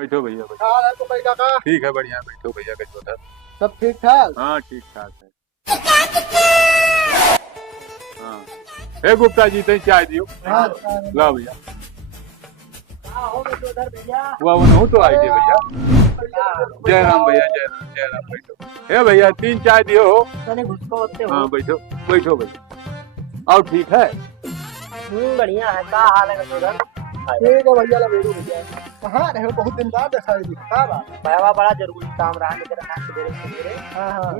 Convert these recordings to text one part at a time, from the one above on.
बैठो भैया बैठो। हाँ है तो भाई काका। ठीक है बढ़िया, बैठो भैया गजोधर। सब ठीक ठाक। हाँ ठीक ठाक है। हाँ हे गुप्ता जी ते चाय दियो। हाँ ला भैया। हो गजोधर भैया। हुआ वो नहीं तो आई थी भैया। जय राम भैया, जय राम बैठो। हे भैया 3 चाय दियो हो। तने घुसको होते हो। हाँ बैठो बैठो भैया। और ठीक है। बढ़िया है। का हाल है गजोधर? ठीक है भैया लवेरू भैया। कहाँ रहे हो? बहुत दिन बाद दिखाई दी। का बात? भैया बड़ा जरूरी काम रहा मेरे ना सवेरे सवेरे। हाँ हाँ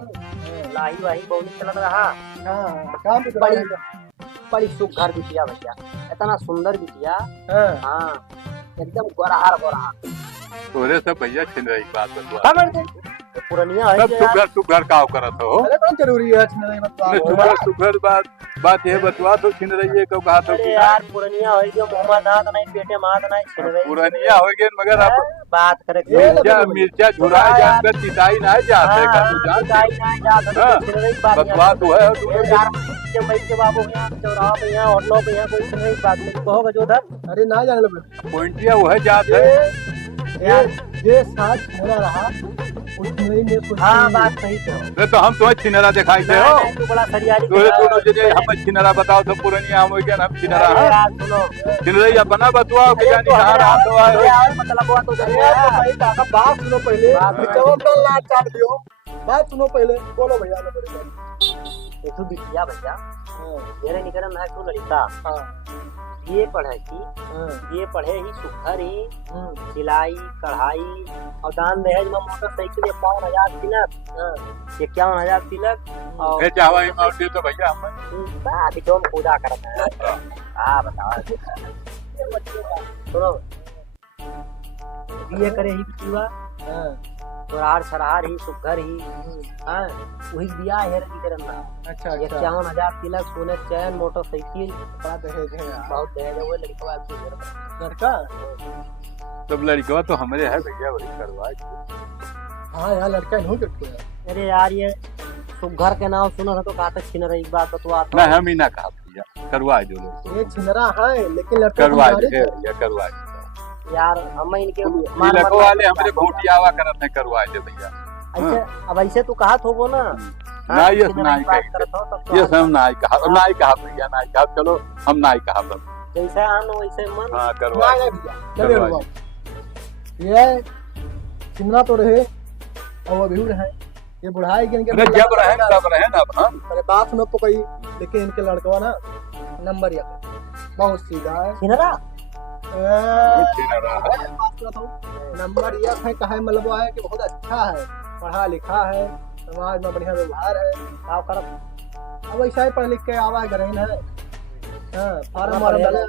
लाही वाही बहुत चल रहा। हाँ काम भी बड़ी बड़ी सुघर बिटिया भैया, इतना सुंदर बिटिया। हाँ एकदम गोरहार गोरहार। तोरे सब भैया छिन रही बात बतवा। पुरनिया है सब सुघर का करत हो। अरे कौन जरूरी है छिन रही बतवा। सुघर बात ये बतवा तो छिन रही है कब कहा तो। अरे यार पुरनिया हो गई, मुंह दांत नहीं पेटे मात नहीं छिन रही। पुरनिया हो गई मगर अब बात करे मिर्चा झुरा जानकर चिताई ना जाते का तू जान बतवा तो है के बाबू यहाँ चौराहा पे यहाँ और लो पे यहाँ कोई छिन रही बात नहीं कहो गजोधर। अरे ना जाने लगे पॉइंटिया वो है जात है यार। ये साथ मोरा रहा हाँ बात सही तो हम तुम्हें छिनरा दिखाई दे हो। तू बड़ा सरियाली हम छिनरा बताओ तो पुरानिया हम हम छिनरा छिनरई अपना बतवाओ कि जानी कहाँ रहा तो मतलब बात सुनो पहले। बात सुनो पहले बोलो भैया। देखो बिटिया भैया मेरे निकरण है तू ललिता। ये पढ़े की ये पढ़े ही सुखर ही सिलाई कढ़ाई और दान दहेज में मोटरसाइकिल 51,000 तिलक 51,000 तिलक और चावा दे तो भैया हम पूजा करना है। हाँ बताओ सुनो ये करे ही बिटिया तोरार सरार ही सुघर ही। हाँ वही दिया है करना। अच्छा 51,000 तिलक सोने चैन मोटरसाइकिल बड़ा दहेज है। बहुत दहेज है वो लड़का सब लड़का तो हमारे है भैया वही करवा। हाँ यार लड़का नहीं करते। अरे यार ये सुघर के नाम सुना था तो कहा था छिनरा एक बात बतवा। मैं हम ही ना कहा भैया करवा जो लोग ये छिनरा है लेकिन लड़का करवा यार हम इनके वाले हमारे भोटियावा करत है करवा दे भैया। अच्छा अब ऐसे तू कहा थो वो ना ना ये हम ना कहा भैया ना कहा। चलो हम ना कहा जैसे आन वैसे मन। हाँ करवा ये चिमना तो रहे और अभी रहे ये बुढ़ाई जब रहे तब रहे ना। अरे बात सुनो तो कही लेकिन इनके लड़कवा ना नंबर बहुत सीधा है। नंबर यह है कहा मतलब है कि बहुत अच्छा है पढ़ा लिखा है समाज में बढ़िया व्यवहार है। आप कर अब ऐसा ही पढ़ लिख के आवा ग्रहण है। फार्म वार्म डाले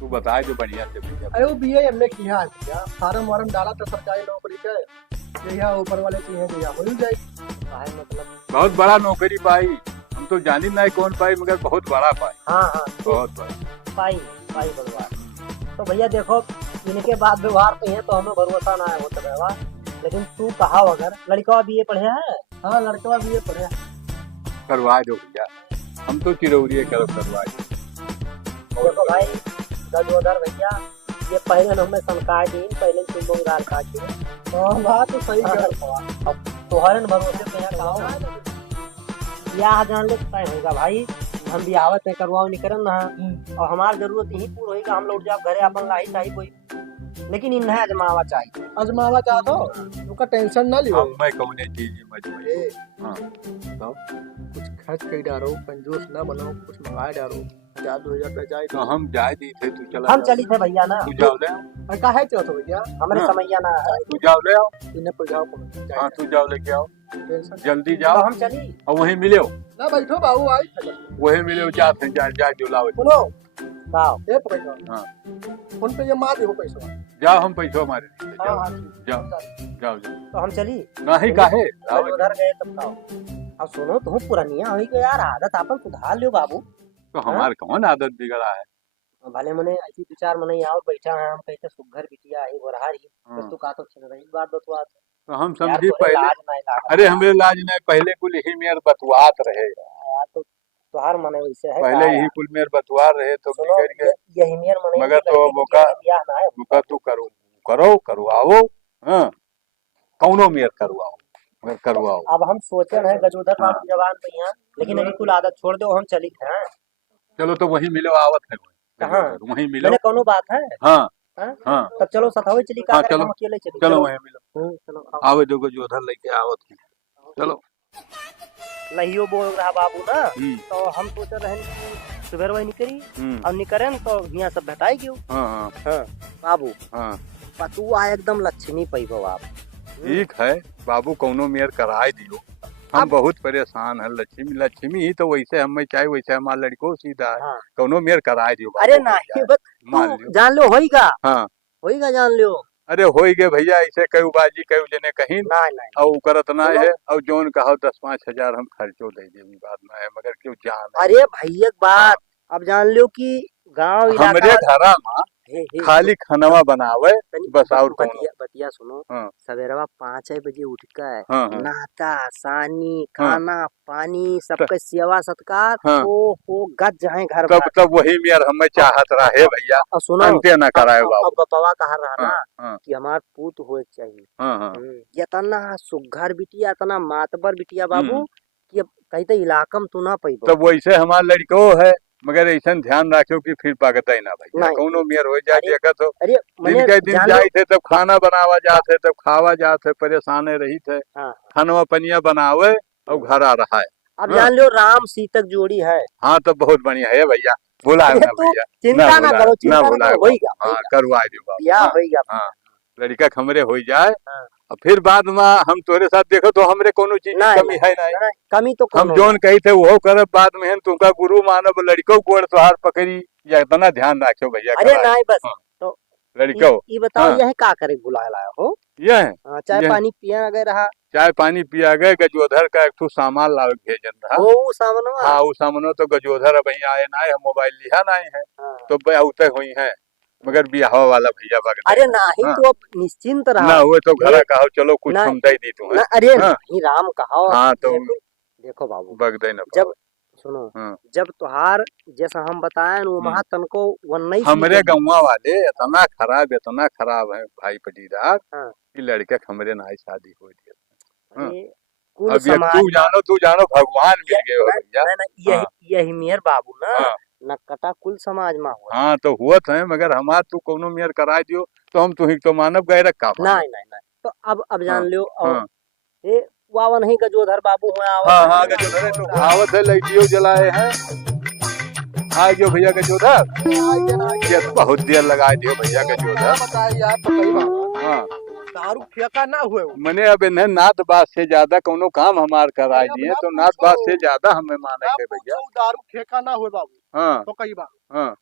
तू बताए जो बढ़िया से भैया। अरे वो बीए एमए किया है भैया। फार्म वार्म डाला तो सरकारी नौकरी के यही ऊपर वाले चीजें भैया हो जाएगी। मतलब बहुत बड़ा नौकरी पाई हम तो जानी नहीं कौन पाई मगर बहुत बड़ा पाई। हाँ बहुत बड़ा पाई व्यवहार। तो भैया देखो इनके बाद व्यवहार पे है तो हमें भरोसा ना है होता व्यवहार। लेकिन तू कहा अगर लड़का बीए पढ़े है। हाँ लड़का बीए पढ़े करवा दो भैया हम तो चिरौरी करवा दो भाई गजोधर भैया। ये पहले हमें संकाय दिन पहले तुम लोग गाल काटे बात तो सही कर तोहरे भरोसे पे यहाँ जान ले तय होगा भाई। हम भी आवत है करवाओ नहीं करन ना और हमारी जरूरत यही पूरी होगी हम लोग जब घरे अपन लाई चाहिए कोई। लेकिन इन अजमावा चाहिए। अजमावा चाहते हो उनका टेंशन ना लियो। मैं कौन चीज कुछ खर्च कर डालो कंजूस ना बनो कुछ मंगा डालो 1,000-2,000 रुपया जाए तो हम जाए दी थे तू चला हम चली थे भैया ना। तू जाओ ले का है चलो भैया हमारे समैया ना तू जाओ ले आओ इन्हें पर जाओ। हाँ तू जाओ लेके आओ जल्दी जाओ। तो हम चली और वहीं मिले ना बैठो बाबू आई वहीं मिले जाते जा जो लाओ सुनो ये पैसा। हाँ फोन पे ये मार दो पैसा जाओ हम पैसा हमारे जाओ जाओ तो हम चली नहीं काहे उधर गए तब का। अब सुनो तुम पुरानिया हुई के यार आदत अपन सुधार लियो बाबू। तो हमारे कौन आदत बिगड़ा है। भले मने ऐसी विचार मने आओ बैठा है हम कहते सुघर बिटिया है गोरहार ही तो का तो छिन रही बात बतवा तो हम समझी पहले। अरे हमें लाज नहीं पहले कुल यही मेर बतवात रहे तो तोहार मने वैसे है पहले यही कुल मेर बतवार रहे तो यही मेर मने मगर तो मौका तू करो करो करवाओ। हाँ कौनो मेयर करवाओ मगर करवाओ। अब हम सोचे रहे गजोधर बाबू जवान पे यहाँ, लेकिन अभी कुल आदत छोड़ दो, हम चली हैं। चलो तो वहीं मिलो, आवत है कहाँ? वहीं मिलो। मैंने कोनो बात है? हाँ हाँ? हाँ तब चलो सतावे चली, का हाँ करें, चलो हम अकेले चली। चलो वहीं मिलो। चलो आओ। आवे जो गजोधर लेके आवत है। चलो लहियो बोल रहा बाबू ना, तो हम सोच रहे हैं कि सुबह वही निकली और निकले तो यहाँ सब भेटाई क्यों। हाँ हाँ हाँ बाबू, हाँ पतुआ एकदम लक्ष्मी पैबो आप। ठीक है बाबू, कौनो मेयर कराए दियो। हम बहुत परेशान है। लक्ष्मी लक्ष्मी ही तो वैसे हमें चाहे वैसे हमारा लड़को सीधा है। हाँ। कौनो मेयर कराए दियो। अरे नहीं बस मान लियो। जान लो होइगा। हाँ होइगा जान लियो। अरे होई गए भैया, ऐसे कई बाजी कई लेने कहीं नहीं और करत ना है। और जोन कहो 10-5 हजार हम खर्चो दे दे, बात ना है मगर क्यों जान। अरे भैया बात अब जान लियो कि गांव हमरे घरा में खाली खनवा बनावे बस और कौन। बतिया सुनो। हाँ। सवेरवा 5 बजे उठ कर हाँ, हाँ। नाश्ता सानी हाँ। खाना पानी सबके सेवा सत्कार। हाँ। ओ गज जाए घर तब वही मेयर हमें चाहत रहे भैया। और सुनो अंते न कराए बाबू। अब बतवा कहा रहा ना हाँ। कि हमार पूत होए चाहिए। हाँ। इतना सुघर बिटिया, इतना मातबर बिटिया बाबू कि अब कहीं तो इलाका में तू ना पैबो। तब वैसे हमार लड़को है मगर ऐसा ध्यान रखो कि फिर पागत ही ना भैया। कौनो मेयर हो जाए देखा तो दिन के दिन जाए थे तब खाना बनावा जाते तब खावा जाते परेशाने रही थे। खानवा पनिया बनावे और घर आ रहा है। अब जान लो राम सीतक जोड़ी है। हाँ तो बहुत बढ़िया है भैया, बुलाए ना भैया। चिंता ना करो, चिंता ना करो, होइगा। हाँ करवा दियो बाबू। या होइगा। हाँ लड़का हमरे हो जाए और फिर बाद में हम तोरे साथ देखो तो हमरे कोनो चीज की कमी है नहीं। कमी तो हम जोन कही थे वो करब बाद में तुमका गुरु मानब लड़को गोड़ तोहार पकड़ी या इतना ध्यान रखो भैया। अरे नहीं बस तो लड़को ये बताओ यह का करे बुला लाया हो। यह चाय पानी पिया गए रहा। चाय पानी पिया गए। गजोधर का एक सामान लावे भेजन रहा। वो सामनो। हाँ वो सामनो तो गजोधर अब आए ना है, मोबाइल लिया नहीं है तो उतर हुई है मगर बियाह वाला भैया बग। अरे नहीं तो अब निश्चिंत रहा ना हुए तो घर कहो चलो कुछ हम दे दी तू। अरे नहीं राम कहो। हाँ तो देखो बाबू बग दे ना। जब सुनो जब तुहार जैसा हम बताए वो महा तनको वन नहीं। हमरे गौवा वाले इतना खराब है भाई पटीदार कि लड़के हमरे ना शादी हो गया। अब ये तू जानो भगवान मिल गए हो भैया। यही मेयर बाबू ना नकटा कुल समाज में हुआ। हाँ तो हुआ है मगर हमार तू कोनो मेयर कराए दियो तो हम तुही तो मानव गए रखा। नहीं तो अब जान लियो ये वावा नहीं गजोधर बाबू हुआ। हाँ गजोधर तो आवत है लाइटियो जलाए हैं। आ गयो भैया गजोधर। ये तो बहुत देर लगा दियो भैया गजोधर। हाँ दारू ठेका ना हुए मैंने अब इन्हें नात बात से ज्यादा कोनो काम हमार कराए दिए तो नात बात से ज्यादा हमें माने के भैया। दारू ठेका ना हुए बाबू। हाँ तो कई बार हाँ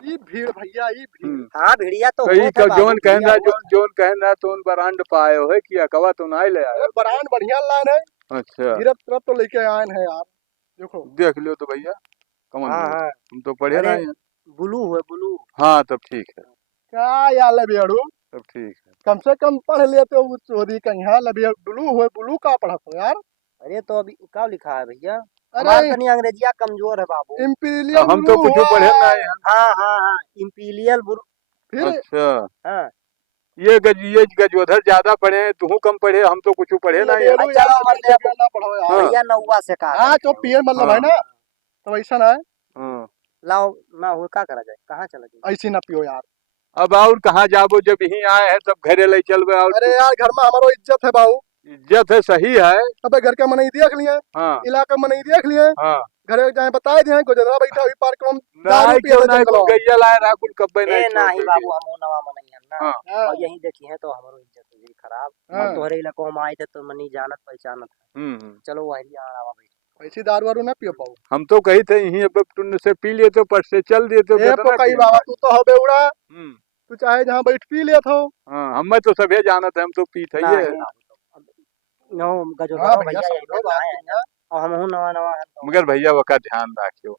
ये भीड़ भैया ये भीड़। हाँ भीड़िया तो जोन कहना तो उन ब्रांड पाए हो है कि अकवा तो नहीं ले आए। ब्रांड बढ़िया लाइन है। अच्छा गिरफ्त तो लेके आए हैं यार। देखो देख लियो तो भैया कमन। हाँ हम तो पढ़े नहीं है। ब्लू है ब्लू। हाँ तब ठीक है। क्या यार लबेड़ू तब ठीक है। कम से कम पढ़ लेते हो चोरी कहीं लबेड़ ब्लू है ब्लू का पढ़ा तो यार। अरे तो अभी क्या लिखा है भैया। अरे तनी अंग्रेजिया कमजोर है बाबू। इम्पीरियल हम तो कुछ पढ़े नहीं है। हाँ इम्पीरियल ब्लू। अच्छा हाँ ये गजोधर ज्यादा पढ़े तू कम पढ़े हम तो कुछ पढ़े नहीं। भैया नौवा से कहा तो पीए मतलब है ना तो ऐसा है। लाओ ना हो क्या करा जाए कहाँ चला जाए। ऐसे ना पियो यार। अब और कहाँ जाबो जब यही आए हैं तब घरे ले चलबे। अरे यार घर में हमारो इज्जत है बाबू। इज्जत है सही है। अबे घर के मनई देख लिए। हाँ। इलाका मनई देख लिए। हाँ। घरे जाए बताए दिए गुजरा बैठा हुई पार्क में दारू पिए गैया लाए रहा कुल कब्बे नहीं बाबू हम नवा मनई है ना। और यही देखी है तो हमारो इज्जत है खराब। हम तोहरे इलाकों में आए थे तो मनी जानत पहचानत। चलो वही आवा भाई ऐसी दारू वारू ना पियो पाऊ। हम तो कही थे यही अब तुमने से पी लिए तो पट से चल दिए तो कई बाबा तू तो हबे उड़ा। तू चाहे जहाँ बैठ पी ले थो। हाँ हमें तो सभी जानत है हम तो पी थे। मगर भैया वका ध्यान रखियो।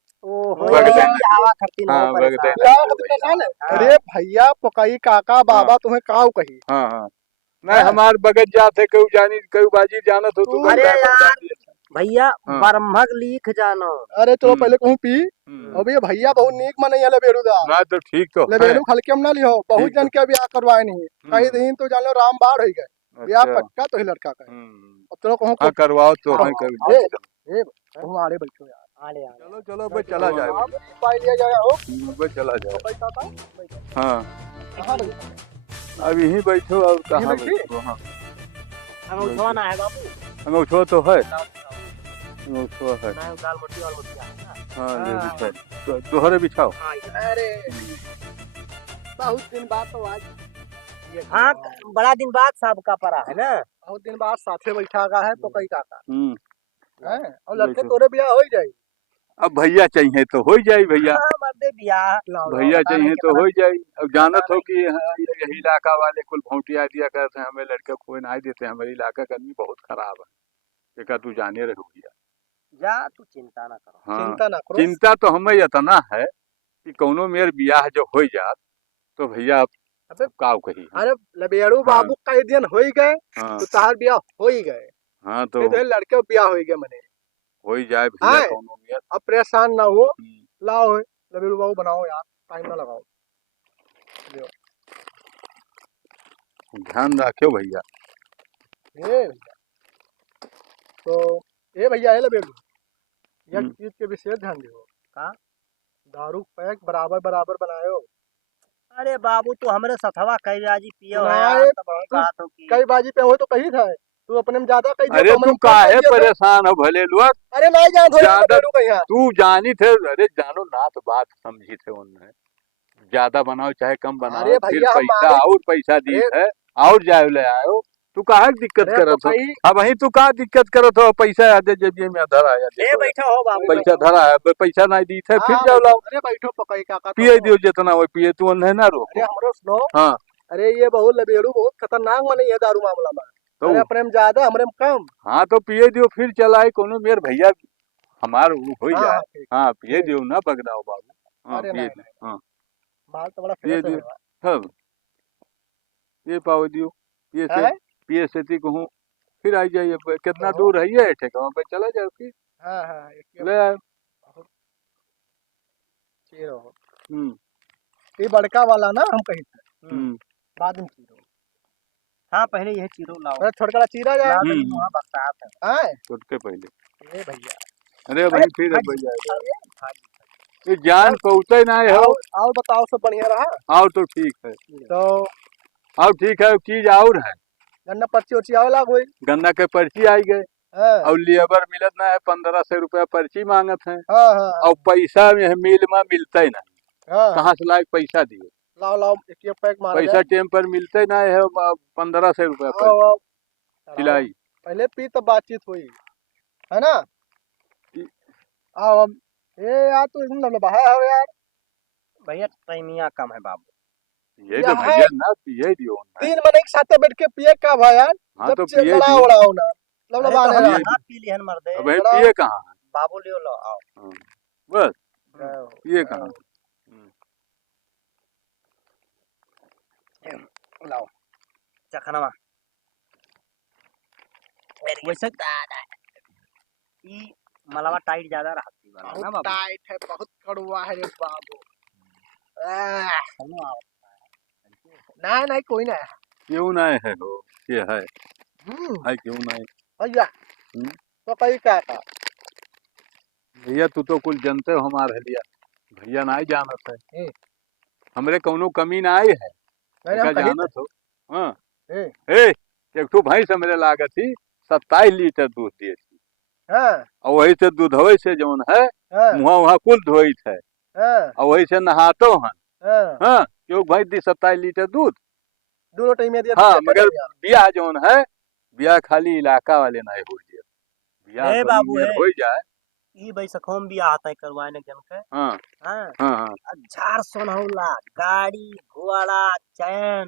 अरे भैया पकाई काका बाबा तुम्हें काऊ कही। हाँ नहीं हमार बगत जाते कऊ जानी कऊ बाजी जानत हो तू। भैया बरमघ लिख जानो। अरे चलो पहले कहूँ पी अब ये भैया बहुत नीक मन है लेबेरू दा ना तो ठीक तो लेबेरू हल्के में ना लियो बहुत जन के ब्याह करवाए नहीं कहीं दिन तो जानो राम बाढ़ हो गए ब्याह पक्का तो ही लड़का का अब चलो कहूँ करवाओ तो हम कभी ए तुम आड़े बैठो यार चलो चलो भाई चला जाए पाई लिया जाएगा हो भाई चला जाए बैठा था हाँ कहाँ बैठो अब यहीं बैठो और कहाँ बैठो हाँ अंगूठा ना है बाबू अंगूठा तो है अंगूठा है ना दाल मोटी और मोटी है ना हाँ ये बिछाओ तो दोहरे बिछाओ अरे बहुत दिन बाद तो आज हाँ बड़ा दिन बाद सबका पड़ा है ना बहुत दिन बाद साथे बैठा का है तो कई काका है और लड़के तोरे ब्याह हो जाए अब भैया चाहिए तो हो जाए भैया मर्दे ब्याह भैया चाहिए तो हो जाए। अब जानत हो कि यही इलाका वाले कुल भौटिया दिया करते हैं हमें लड़के कोई नहीं देते हैं हमारे इलाका का आदमी बहुत खराब है एक तू जाने रहो भैया जा तू चिंता ना करो हाँ चिंता ना करो चिंता तो हमें इतना है कि कौनो मेरे ब्याह जो हो जात तो भैया अब काव कही अरे लबेड़ू बाबू कई दिन हो ही गए तो तार ब्याह हो ही गए हाँ तो लड़के ब्याह हो गए मने हो ही जाए भैया कौनो मेरे अब परेशान ना हो लाओ लबेड़ू बाबू बनाओ यार टाइम ना लगाओ ध्यान रखियो भैया तो ये भैया है लबेड़ू एक चीज के विशेष ध्यान दियो का दारू पैक बराबर बराबर बनायो। अरे बाबू तू हमरे सथवा कई बाजी पियो कई बाजी पे हो तो कही था तू अपने में ज्यादा कही अरे तू काहे परेशान हो भले लोग अरे नहीं जान ज्यादा तू जानी थे अरे जानो ना तो बात समझी थे उन्होंने ज्यादा बनाओ चाहे कम बनाओ फिर पैसा और पैसा दी है और जाए ले आयो तू काहे दिक्कत करत हो अब वही तू का दिक्कत करत हो पैसा आ दे जब में धर आया ले बैठो हो बाबू पैसा धरा है पैसा नहीं दी थे फिर जाओ लाओ अरे बैठो पकई काका पिए दियो जितना वो पिए तू नहीं ना रो अरे हमरो सुनो हां अरे ये बहुत लबेड़ू बहुत खतरनाक मने है दारू मामला में तो अरे अपने में ज्यादा हमरे में कम हां तो पिए दियो फिर चलाए कोनो मेर भैया हमार हो जाए हां पिए दियो ना बगदाओ बाबू हां पिए हां माल तो बड़ा पिए दियो सब ये पाओ दियो पिए से ती कहूं फिर आई जाइए कितना दूर है ये ठेका पे चला जाओ फिर हां हां ले आओ चीरो ये बड़का वाला ना हम कही थे बाद में चीरो हाँ पहले यह चीरो लाओ अरे छोटका चीरा जाए वहां बरसात है छोटके पहले ए भैया अरे भाई फिर अब जाएगा ये जान पहुंचे ना है और बताओ सब बढ़िया रहा और तो ठीक है तो और ठीक है चीज और है गन्ना पर्ची उर्ची आवेला कोई गन्ना के पर्ची आई गए और लेबर मिलत ना है 1500 रुपया पर्ची मांगत है और पैसा मिल में मिलता ही नहीं कहाँ से लायक पैसा दिए लाओ लाओ एक पैक मार पैसा टाइम पर मिलते ना है 1500 रुपया सिलाई पहले पी तब बातचीत हुई है ना आओ ये यार तू एकदम लबहा है यार भैया टाइमिया कम है बाबू ये तो भैया ना पिए दियो तीन मने एक साथ बैठ के पिए का भाई यार हां तो पिए बड़ा उड़ाओ ना लबलबान है यार पी लिहन मर्दे भाई पिए कहां बाबू लियो लो आओ बस पिए कहां लाओ चखनवा वैसे ई मलावा टाइट ज्यादा रहती वाला ना बाबू टाइट है बहुत कड़वा है रे बाबू नहीं कोई ना क्यों नहीं है हो ये है क्यों नहीं भैया तो कहीं क्या था भैया तू तो कुल जानते हो हमारे लिया भैया नहीं जानत है हमरे कोनो कमी ना आई है क्या जानत हो हाँ एक तो भाई से मेरे लागत थी 27 लीटर दूध दिए थी और वही से दूध हो से जौन है मुहा वहाँ कुल धोइत है और वही से नहातो हैं हाँ क्यों भाई दी 27 लीटर दूध दोनों टाइम में दिया हाँ मगर ब्याह जौन है ब्याह खाली इलाका वाले नहीं हो जाए ब्याह बाबू हो जाए ई बैसखोम ब्याह आता है करवाने जन के हां हां हां हजार सोनौला गाड़ी घोड़ा चैन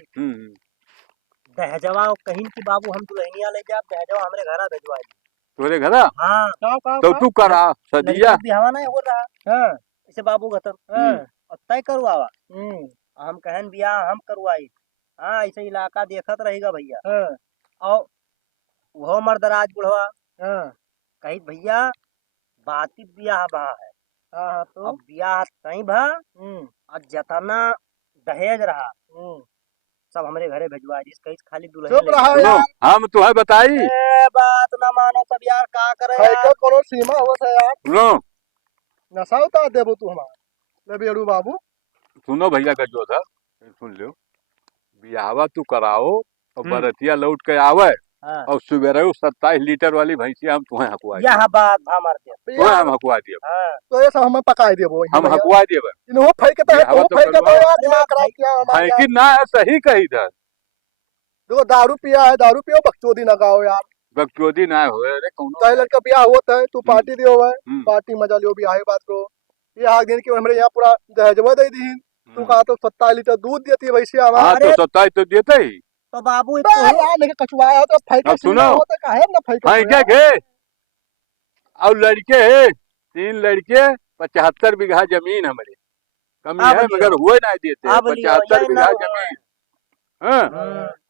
दहजवा कहीं की बाबू हम दुल्हनिया ले जा दहजवा हमरे घरा भेजवा दी तोरे घरा हां तो तू करा सदिया ब्याह नहीं हो रहा हां इसे बाबू गतन तय करवावा हम कहन ब्याह हम करवाई हाँ ऐसे इलाका देखत रहेगा भैया और वो मर्दराज बुढ़वा कही भैया बाती ब्याह बा है। हाँ तो अब ब्याह तई भा और जतना दहेज रहा सब हमारे घरे भिजवा दी। कहीं खाली दुल्हन चुप रहा यार, हम तुम्हें बताई बात ना मानो तब यार का करे यार, कोनो सीमा हो यार। सुनो नशा उतार देबो तू हमारा ले बेड़ू बाबू। सुनो भैया गजोधर, सुन लो, बियाहवा तू कराओ और बरतिया लौट के आवे और सुबह 27 लीटर वाली भैंसिया हम तुम्हें हकवा यह बात मार दे तुम्हें हम हकवा दिए। तो ये सब हमें पकाए देबो, हम हकवा दिए। इनको फेंकता है तो फेंकता है यार, दिमाग खराब किया हमारा। फेंकी ना है, सही कही था। देखो दारू पिया है, दारू पियो बकचोदी ना गाओ यार, बकचोदी ना हो। अरे कौन कई लड़का ब्याह होता है तू पार्टी दियो है, पार्टी मजा लियो ब्याह बात को। ये आग दिन की हमारे यहाँ पूरा दहेजवा दे दी, तू कहा तो 27 लीटर दूध देती है वैसे हमारे। तो 27 तो देते ही तो बाबू यार लेके कचवाया तो फेंके। सुनो काहे ना फेंके के और लड़के है 3 लड़के 75 बीघा जमीन हमारे कमी है, मगर हुए ना देते 75 बीघा जमीन।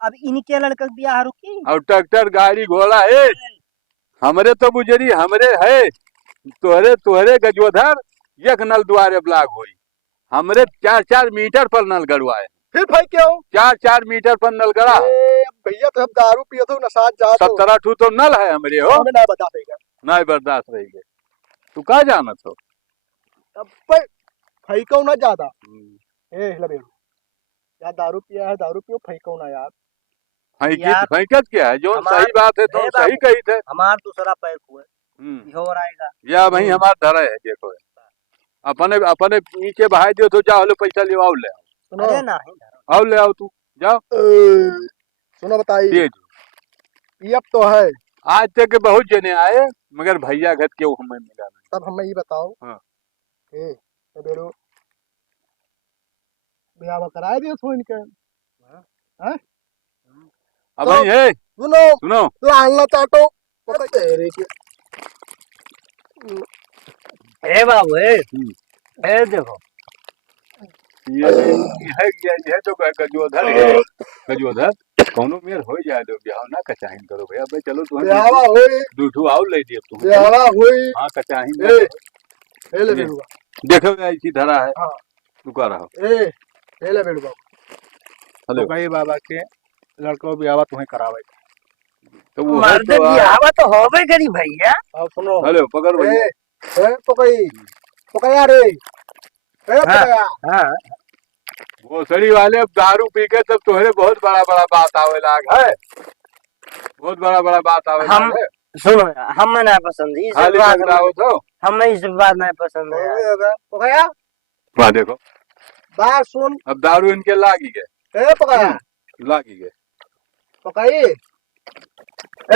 अब इनके लड़के ब्याह रुकी और ट्रैक्टर गाड़ी घोड़ा है हमरे तो गुजरी हमरे है। तोहरे तोहरे गजोधर एक नल द्वारे ब्लॉक हुई, हमरे 4-4 मीटर पर नल गड़वाए। फिर भाई क्यों 4-4 मीटर पर नल गड़ा। भैया तो हम दारू पियो तो नशा जा 17 ठू तो नल है हमरे हो, हमें ना बता देगा नहीं बर्दाश्त रहेगी। तू कहा जाना तो अब भाई क्यों ना ज्यादा ए लबेड़ू यार, दारू पिया है दारू पियो फेंको ना यार। फैंकत क्या है, जो सही बात है तो सही कही थे। हमार दूसरा पैर हुए हो आएगा या वही हमार धरा है। देखो अपने अपने नीचे बहाई दियो तो जाओ, लो पैसा ले आओ, ले आओ। अरे नहीं आओ ले आओ, तू जाओ। सुनो बताइए ये अब तो है आज तक के बहुत जने आए मगर भैया घर क्यों हमें मिला नहीं। तब हमें ये बताओ बेड़ो ब्याह कराए दियो तो इनके अब तो, है सुनो सुनो लालना चाटो ए बाबू ए देखो ये तो गजोधर है। गजोधर कौनो मेर हो जाए तो ब्याह ना कचाहिन करो भैया भाई। चलो तू ब्याहवा होई दूठू आओ ले दिए तू ब्याहवा होई। हां कचाहिन ए ले बेड़ुआ देखो ऐसी धरा है। हां तू कह रहा हो ए ले बेड़ुआ हेलो भाई बाबा के लड़को ब्याहवा तुम्हें करावे तो वो मर्द ब्याहवा तो होबे करी भैया। अब सुनो हेलो पकड़ भैया ए पकड़ रे ए पकड़। हां वो सड़ी वाले अब दारू पी के तब तोहरे बहुत बड़ा बड़ा बात आवे लाग है, बहुत बड़ा बड़ा बात आवे लाग है। सुनो हमें ना पसंद है खाली बताओ तो हमें इस बात नहीं पसंद है। पकड़ा वहां देखो बात सुन, अब दारू इनके लागी गए। ए पकड़ा लागी गए पकड़ी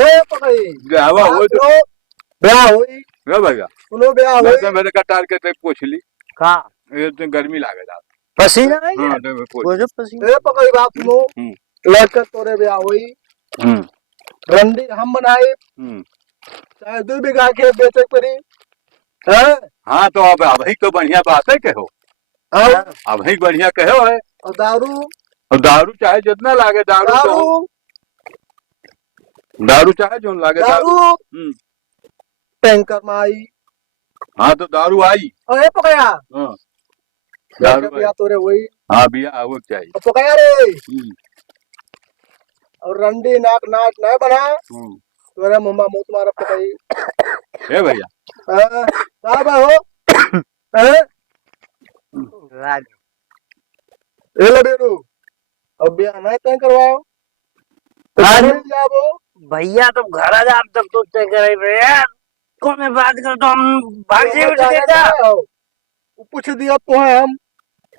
ए पकड़ी ब्याहवा हो तो ब्याह हुई रे भैया सुनो ब्याह हुई। मैं मेरे कटार के ते पूछ ली का ये तो गर्मी लागे जात पसीना है हां वो जो पसीना ए पकड़ी बात सुनो लड़के तोरे ब्याह हुई रंडी हम बनाए चाहे 2 बीघा के बेचे पड़ी है। हाँ तो अब अभी तो बढ़िया बात है कहो, अभी बढ़िया कहो है। और दारू चाहे जितना लागे दारू चाहे जो लागे दारू टैंकर में आई। हाँ तो दारू आई अरे पकड़ा दारू बिया तोरे हुई। हाँ बिया वो चाहिए पकड़ा रे और रंडी नाक नाच नहीं बना तोरे मम्मा मुंह तुम्हारा पकड़ी है भैया कहाँ बा हो लाग ए ले बेरू अब बिया नहीं तय करवाओ जाबो भैया तुम घर आ जा, अब तक तो तय करे भैया कौन में बात कर तो हम भाग से उठ देता पूछ दिया तो है हम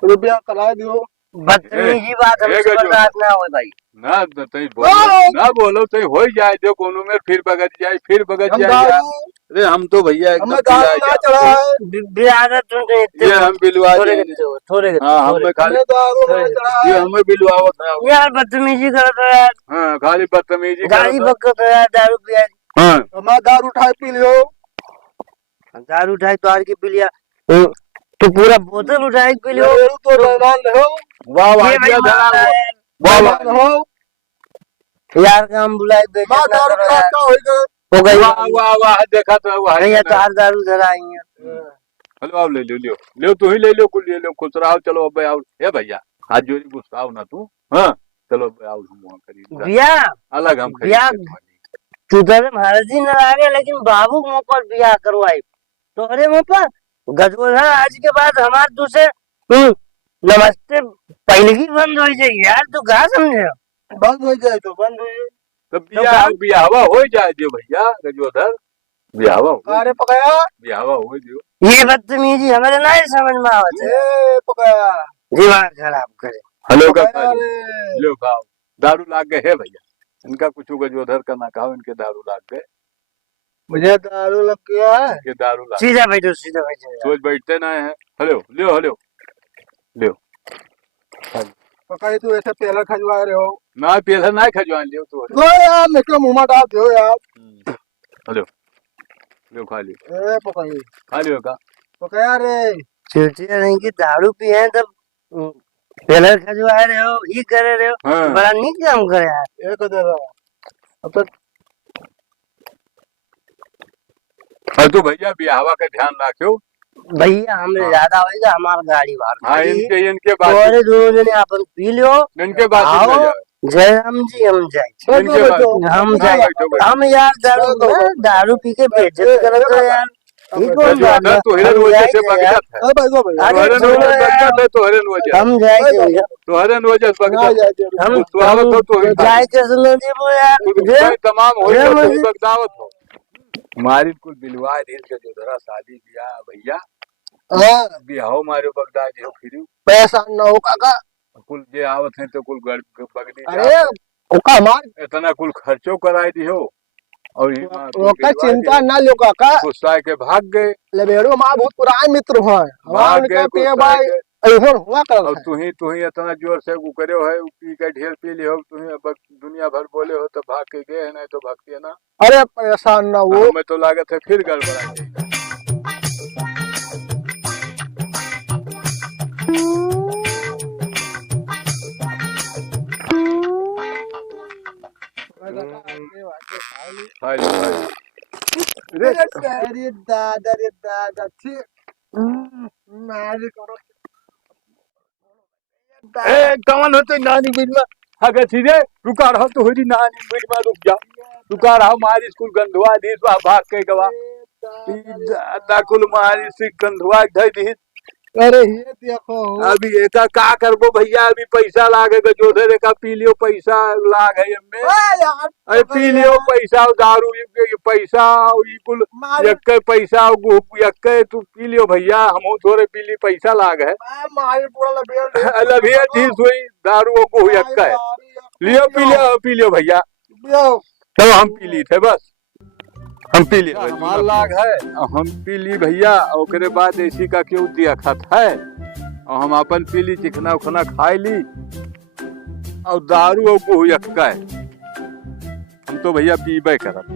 रुपया करा दियो। बदतमीजी बात हमसे बर्दाश्त ना हो भाई। ना तई बोलो ना बोलो तई हो जाए जो कोनो में फिर बगत जाए अरे हम तो भैया एकदम ना चढ़ा है बियाह तुम ये हम बिलवा थोड़े हां हमें खाली ये हमें बिलवाओ था यार बदतमीजी कर रहे हो यार। हां खाली बदतमीजी गाड़ी बकत है यार दारू पिया। हां मैं दारू उठाए पी लियो दारू उठाए तो आर के पी लिया तो पूरा बोतल उठाए पी लियो तो रहमान हो। वाह वाह वाह हो यार काम बुलाए बेच दारू का होई गए हो गई वाह वाह देखा तो भैया चार दारू धरा आई है। हेलो आओ ले लो ले तू ही ले लो कुल ले लो खुश रहो चलो अब आओ ए भैया हाथ जोड़ी गुस्साओ ना तू हाँ चलो आओ हम करीब बिया अलग हम बिया तू तो महाराज जी न आगे लेकिन बाबू मुँह पर बिया करवाई तो अरे मुँह पर गजोधा आज के बाद हमारे दूसरे नमस्ते पहले की बंद हो जाए यार तू कहा समझे बंद हो जाए तो बंद हो जाए तो बियाहवा हो जाए दियो भैया गजोधर बियाहवा अरे पकाया बियाहवा हो दियो ये बदतमीजी हमारे नहीं समझ में आवत है पकाया दिमाग खराब करे हेलो का लो खाओ दारू लाग गए है भैया इनका कुछ गजोधर का ना खाओ इनके दारू लाग गए मुझे दारू लग गया है इनके दारू लाग सीधा बैठो सोच बैठते ना है हेलो लियो हेलो लियो पकाई तू ऐसे पहला खजवा रहे हो ना पहले ना खजवा लियो तू लो यार लेके मुंह में डाल दो यार हेलो लियो खा लियो ए पकाई खा लियो का पकाया रे चिड़चिड़ा नहीं की दारू पिए तब पहले खजवा रहे हो ये करे रहे हो हाँ। बड़ा नहीं काम करे यार एक दे रहा अब तो तू भैया बियाहवा का ध्यान रखो भैया हमें ज्यादा होगा हमारा गाड़ी हाँ बाहर इनके बाद और दोनों जने अपन पी लो इनके बाद आओ जय राम जी हम जाए इनके बाद हम जाए हम यार दारू पी के बेइज्जत करत हो यार ये कौन बात है तो हिरन वजह से बगदत है अरे भाई भाई अरे तो हिरन वजह बगदत है तो हिरन वजह हम जाए भैया तो हिरन वजह से बगदत हम तो आवत हो तो जाए के सुनो जी वो यार तमाम हो जय तो मस्जिद। बगदावत हो मारी कुल बिलवा दिन के जो धरा शादी बियाह भैया हाँ बियाहो मारो बगदा जो फिरू पैसा न हो काका कुल जे आवत है तो कुल बगदी अरे ओका मार इतना कुल खर्चो कराई दियो और ओका चिंता ना लो काका गुस्सा के भाग गए लेबेड़ो मां बहुत पुराने मित्र हैं हमारा भाग उनका गए पे गुस्सा भाई के। ऐसा हुआ कर और तू ही इतना जोर से वो करे हो है पी के ढेर पी लियो तू ही अब दुनिया भर बोले हो तो भाग के गए नहीं तो भागती है ना अरे परेशान ना वो हमें तो लागत है फिर गड़बड़ा जाएगा खाई लो, खाई लो। अरे दादा ठीक मारी करो ए कौन होते नानी बिजमा अगर सीधे रुका रहो तो होरी नानी बिजमा रुक जा रुका रहो मारी स्कूल गंधवा दी तो भाग के गवा दादा कुल मारी से गंधवा धई दी अरे ये देखो अभी एका का करबो भैया अभी पैसा लागेगा जोधरे का पी लियो पैसा लाग है में यार अरे पी लियो पैसा दारू ये पैसा ई कुल यक्के पैसा यक्के तू पी लियो भैया हम थोड़े पी ली पैसा लाग है मारी पूरा लबेड़ लभिया चीज हुई दारू को यक्का है लियो पी लियो भैया तो हम पी ली थे बस हम पी लिए हमारा लाग है हम पी ली भैया ओकरे बाद ऐसी का क्यों दिया खत है और हम अपन पी ली चिकना उखना खाई ली और दारू और को यक्का है हम तो भैया पीबे करब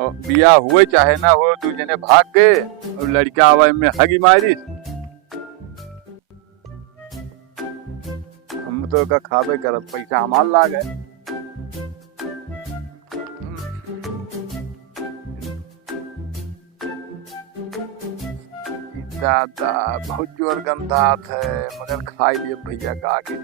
और बिया हुए चाहे ना हो दू जने भाग गए और लड़का आवा में हगी मारी हम तो का खाबे करब पैसा हमार लाग है दादा बहुत जोर गंधात है मगर खाई लिए भैया का आगे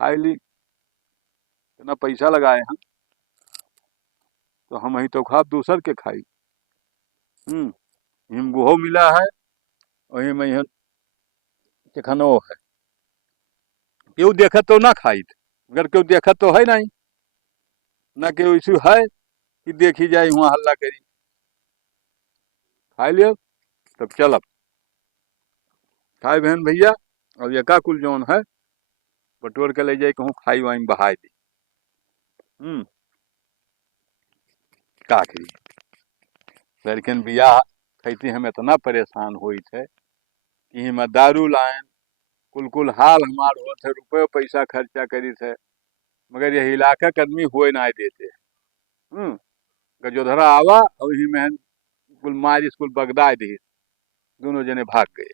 खाई ली इतना पैसा लगाए हम तो हम ही तो खाब दूसर के खाई हिमगुहो मिला है वही में यहाँ चिकनो है क्यों देखा तो ना खाई अगर क्यों देखा तो है नहीं ना क्यों इशू है कि देखी जाए वहाँ हल्ला करी खाई लियो तब चलब खाए बहन भैया और यका कुल जौन है बटोर के ले जाए कहूँ खाई वाई बहाई दी का करी लेकिन बियाह खैती हम इतना परेशान हुई थे कि हम दारू लाइन कुल हाल हमार हो थे रुपये पैसा खर्चा करी थे मगर यह इलाका के आदमी हुए ना देते गजोधरा आवा और ही में कुल मार स्कूल बगदा दी दोनों जने भाग गए